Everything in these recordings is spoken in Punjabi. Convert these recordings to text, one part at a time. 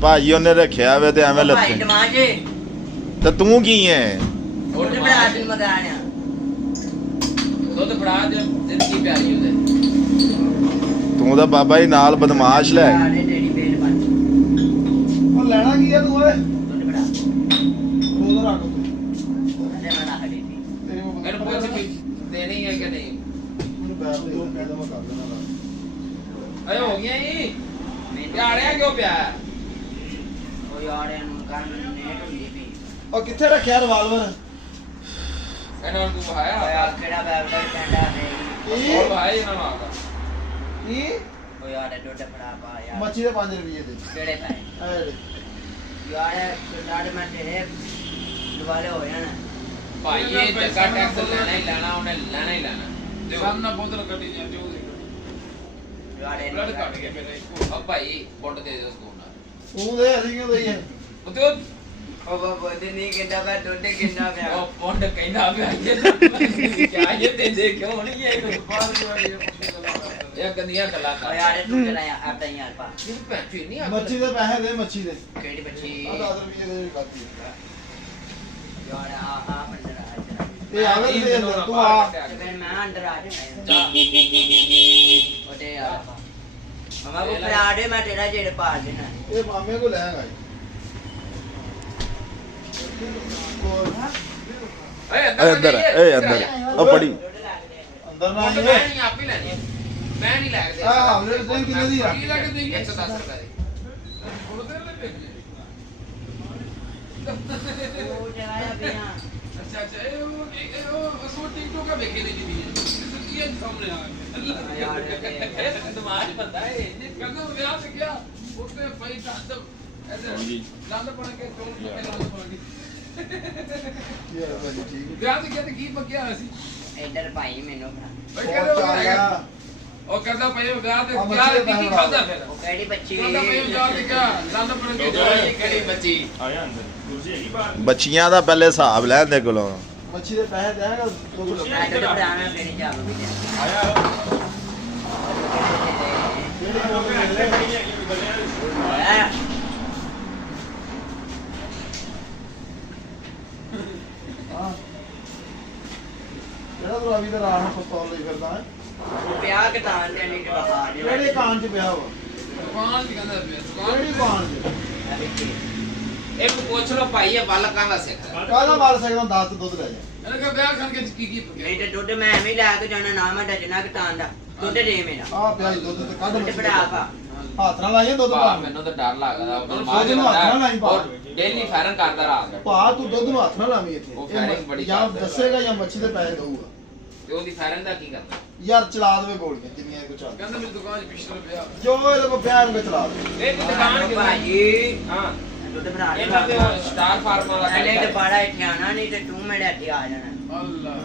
ਭਾਜੀ ਉਹਨੇ ਰੱਖਿਆ ਵੇ ਤੇ ਐਵੇਂ ਲੱਤੇ بدماش ਤੇ ਤੂੰ ਕੀ ਹੈ ਦੁੱਧ ਬਣਾ ਦਿਨ ਮਗਾਣਿਆ ਦੁੱਧ ਬਣਾ ਦੇ ਜ਼ਿੰਦਗੀ ਪਿਆਰੀ ਉਹਦੇ ਤੂੰ ਤਾਂ ਬਾਬਾ ਜੀ ਨਾਲ ਬਦਮਾਸ਼ ਲੈ ਡੇੜੀ ਬੇਲ ਬਣ ਉਹ ਲੈਣਾ ਕੀ ਆ ਤੂੰ ਓਏ ਦੁੱਧ ਬਣਾ ਉਹਦਾ ਰੱਖ ਤੂੰ ਉਹਨੇ ਬਣਾ ਹੜੀ ਤੇਰੇ ਕੋਲ ਮੈਨੂੰ ਪੁੱਛ ਵੀ ਦੇਣੀ ਹੈ ਕਿ ਨਹੀਂ ਮੈਨੂੰ ਬੈਠ ਦੇ ਕਹਿੰਦਾ ਮੈਂ ਕਰ ਦੇਣਾ ਅਰੇ ਹੋ ਗਿਆ ਜੀ ਯਾੜਿਆ ਕਿਉਂ ਪਿਆ ਉਹ ਯਾੜਿਆਂ ਨੂੰ ਕੰਨ ਨੇਟ ਹੁੰਦੀ ਵੀ ਉਹ ਕਿੱਥੇ ਰੱਖਿਆ ਰਿਵਾਲਵਰ ਇਹਨਾਂ ਨੂੰ ਬਹਾਇਆ ਕਿਹੜਾ ਬੈਬਲਰ ਕਹਿੰਦਾ ਹੈ ਉਹ ਭਾਈ ਇਹਨਾਂ ਨੂੰ ਆਗਾ ਕੀ ਉਹ ਯਾਰ ਡੋਡੇ ਫੜਾ ਪਾ ਯਾਰ ਮੱਛੀ ਦੇ 5 ਰੁਪਏ ਦੇ ਕਿਹੜੇ ਪੈ ਆ ਜਿਹੜੇ ਯਾਰ ਡਾਡ ਮੈਂ ਤੇਰੇ ਦੁਬਾਰੇ ਹੋ ਜਾਣਾ ਭਾਈ ਇਹ ਜੱਗਾ ਟੈਕਸ ਲੈਣਾ ਹੀ ਲੈਣਾ ਉਹਨੇ ਲੈਣਾ ਹੀ ਲੈਣਾ ਸਾਹਮਣਾ ਬੋਤਲ ਕੱਢੀ ਜਾਂ ਜੋ ਯਾਰ ਇਹ ਬਲੱਡ ਕੱਢ ਗਿਆ ਮੇਰੇ ਉਹ ਭਾਈ ਬੁੱਟ ਦੇ ਦੇ ਸਕੂਨ ਨਾਲ ਤੂੰ ਦੇ ਅਸੀਂ ਕਿਉਂ ਦਈਏ ਉਹ ਤੇ ਉਹ ਬੋਦੇ ਨਹੀਂ ਕਹਿੰਦਾ ਮੈਂ ਡੋਡੇ ਕਿੰਨਾ ਪਿਆ ਉਹ ਪੁੰਡ ਕਹਿੰਦਾ ਪਿਆ ਇਹ ਕਿਆ ਇਹ ਤੇ ਦੇ ਕਿਉਂ ਨਹੀਂ ਇਹ ਇਹ ਗੰਦੀਆਂ ਗੱਲਾਂ ਕਰ ਯਾਰ ਤੂੰ ਚਲਾ ਆਪਦਾ ਯਾਰ ਪਾ ਇਹ ਪੈਂਚੀ ਨਹੀਂ ਆ ਮੱਛੀ ਦੇ ਪੈਸੇ ਦੇ ਮੱਛੀ ਦੇ ਕਿਹੜੀ ਬੱਚੀ ਆ 10 ਰੁਪਏ ਦੇ ਖਾਤੀ ਯਾਰ ਆ ਅੰਦਰ ਆ ਇਹ ਆਵੇ ਦੇ ਅੰਦਰ ਤੂੰ ਆ ਫਿਰ ਮੈਂ ਅੰਦਰ ਆ ਜਾ ਉਹਦੇ ਯਾਰ ਮਮਾ ਕੋ ਪਰਾੜੇ ਮੈਂ ਤੇਰਾ ਜਿਹੜੇ ਪਾ ਦੇਣਾ ਇਹ ਮਾਮੇ ਕੋ ਲੈ ਆਇਆ ਅੰਦਰ ਅੰਦਰ ਉਹ ਬੜੀ ਅੰਦਰ ਨਾ ਮੈਂ ਨਹੀਂ ਆਪ ਹੀ ਲੈਣੀ ਮੈਂ ਨਹੀਂ ਲੈ ਕੇ ਆ ਹਮਲੇ ਸਿੰਘ ਕਿੰਨੇ ਦੀ ਆ 110 ਰੁਪਏ ਦੀ ਉਹ ਜਗਾਇਆ ਬਿਨਾ अच्छा वो सो टिकटॉक का देखे नहीं दी ये सामने आ यार दिमाग बनता है कहना ब्याह से क्या उसने भाई दांत ऐसे दांत पड़ के तो दांत पड़ गई ਇਹ ਭਾਜੀ ਠੀਕ ब्याह से क्या की पक्या ऐसी इधर भाई मैंने भाई कह रहे हो और कहता भाई ब्याह से क्या की खादा फिर वो केड़ी बच्ची कहता भाई ब्याह से क्या दांत पड़ के केड़ी बच्ची ਬੱਚੀਆਂ ਦਾ ਪਹਿਲੇ ਹਿਸਾਬ ਲੈਣ ਦੇ ਕੋਲੋਂ ਮੱਛੀ ਦੇ ਪੈਸੇ ਦੇਗਾ 2 ਕਿਲੋ इधर बनाना मेरी जा ਆਇਆ ਜਿਹੜਾ ਤੂੰ ਅਭੀ ਦਾ ਰਾਹ ਨੂੰ ਪਸਤੌਲ ਲਈ ਫਿਰਦਾ ਹੈ प्याह के तान दे नहीं तो बहा ਕਿਹੜੇ ਕਾਨ 'ਚ ਪਿਆ ਵਾ दुकान की कहना है ਕਿਹੜੀ ਕਾਨ 'ਚ एक पूछ लो भाई ये वाला कहां से ਕਾਹਦਾ ਮਾਰ ਸਕਦਾ 10 ਦੁੱਧ ਲੈ ਜਾ मैंने कहा ब्याह खान के की पक्या नहीं तो दूध मैं एवें ला के जाना ना मैं डजना के तान दा दूध दे मेरा ਆ ਪਿਆ ਜੀ ਦੁੱਧ ਤੇ ਕੱਢ दूध ਮੱਛੀ बड़ा पा ਹੱਥ ਨਾਲ ਲਾਈਏ ਦੁੱਧ ਭਾ ਪਾ ਮੈਨੂੰ ਤਾਂ ਡਰ ਲੱਗਦਾ ਦੁੱਧ ਨੂੰ ਹੱਥ ਨਾਲ ਲਾਈ ਪਾ ਡੇਲੀ ਫੈਰਨ ਕਰਦਾ ਰਾਤ ਪਾ ਤੂੰ ਦੁੱਧ ਨੂੰ ਹੱਥ ਨਾਲ ਲਾਵੀਂ ਇੱਥੇ ਉਹ firing ਬੜੀ ਜਾਂ ਕਰਦਾ। ਦੱਸੇਗਾ ਜਾਂ ਮੱਛੀ ਦੇ ਪੈਸੇ ਦਊਗਾ ਤੇ ਉਹਦੀ ਫੈਰਨ ਦਾ ਕੀ ਕਰਦਾ ਯਾਰ ਚਲਾ ਦੇਵੇ ਗੋਲੀਆਂ ਜਿੰਨੀਆਂ ਕੋ ਚੱਲ कहना मेरी दुकान पिछले ब्याह ਜੋ ਇਹਦੇ ਕੋ ਪਿਆਰ ਨੂੰ ਚਲਾ ਦੇ ਇਹ ਦੁਕਾਨ ਭਾਜੀ ਹਾਂ ਦੁੱਧ ਬਣਾ ਦੇ ਇਹਨਾਂ ਦੇ ਸਟਾਰ ਫਾਰਮ ਵਾਲਾ ਕਹਿੰਦੇ ਤੇ ਬੜਾ ਇੱਥੇ ਆਣਾ ਨਹੀਂ ਤੇ ਤੂੰ ਮੇਰੇ ਇੱਥੇ ਆ ਜਾਣਾ अल्लाह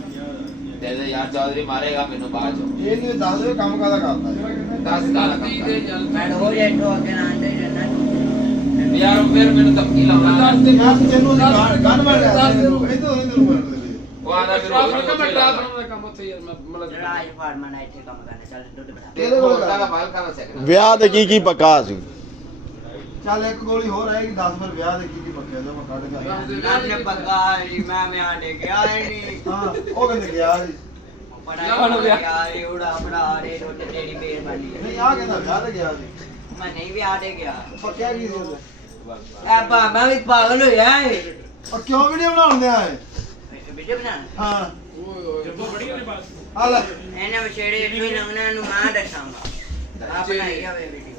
ਦੇ ਦੇ ਯਾਰ ਚੌਧਰੀ ਮਾਰੇਗਾ ਮੈਨੂੰ ਬਾਅਦ ਚ ਇਹ ਨਹੀਂ ਦੱਸ ਦੇ ਕੰਮ ਕਾਦਾ ਕਰਦਾ ਹੈ 10 ਗੱਲ दी दे जल ਮੈਂ ਹੋ ਜੇ ਇੱਥੋਂ ਅੱਗੇ ਨਾ ਆਂਦੇ ਰਹਿਣਾ ਯਾਰ ਉਹ ਫਿਰ ਮੈਨੂੰ ਧਮਕੀ ਲਾਉਂਦਾ ਯਾਰ ਤੈਨੂੰ ਗਨ ਮਾਰ ਰਿਹਾ ਇਧਰ ਇਧਰ ਮਾਰ ਦੇ ਉਹ ਆਦਾ ਫਿਰ ट्रांसफर का मैं ट्रांसफर का काम होता है यार मैं मतलब ਰਾਜ ਫਾਰਮਾ ਨਾਲ ਇੱਥੇ ਕੰਮ ਕਰਨਾ ਚੱਲ ਦੁੱਧ ਬਣਾ ਇਹਦੇ ਕੋਲ ਕਰ। ਬਾਲ ਖਾਣਾ ਸਿੱਖਣਾ ਵਿਆਹ ਤੇ ਕੀ ਪੱਕਾ ਸੀ ਚੱਲ ਇੱਕ ਗੋਲੀ ਹੋਰ ਆਏਗੀ 10 ਫਿਰ ਵਿਆਹ ਦੇ ਕੀ ਪੱਕਿਆ ਜਾ ਮੈਂ ਕੱਢ ਕੇ ਆਇਆ। ਨਾਨੇ ਪੱਕਾ ਜੀ ਮੈਂ ਆਂਡੇ ਗਿਆ ਹੀ ਨਹੀਂ ਹਾਂ ਉਹ ਕਹਿੰਦੇ ਗਿਆ ਜੀ ਬੜਾ ਗਿਆ ਏ ਉੜਾ ਬੜਾ ਰੇ ਰੋਟ ਤੇਰੀ ਮਿਹਰਬਾਨੀ ਨਹੀਂ ਆ ਕਹਿੰਦਾ ਵਿਆਹ ਤੇ ਗਿਆ ਜੀ ਮੈਂ ਨਹੀਂ ਵੀ ਆੜੇ ਗਿਆ ਪੱਕਿਆ ਕੀ ਸੀ ਉਹਦੇ ਐ ਬਾਬਾ ਵੀ ਪਾਗਲ ਹੋਇਆ ਏ ਉਹ ਕਿਉਂ ਵੀਡੀਓ ਬਣਾਉਂਦੇ ਆ ਇਹ? ਵੀਡੀਓ ਬਣਾ ਹਾਂ जब तो बड़ी वाली बात ਆ ਲੈ ਇਹਨੇ ਵਿਛੇੜੇ ਇੱਥੇ ਲੰਘਣਾ ਨੂੰ ਮੈਂ ਦੱਸਾਂਗਾ ਆ ਬਣਾਈ ਜਾਵੇ ਵੀਡੀਓ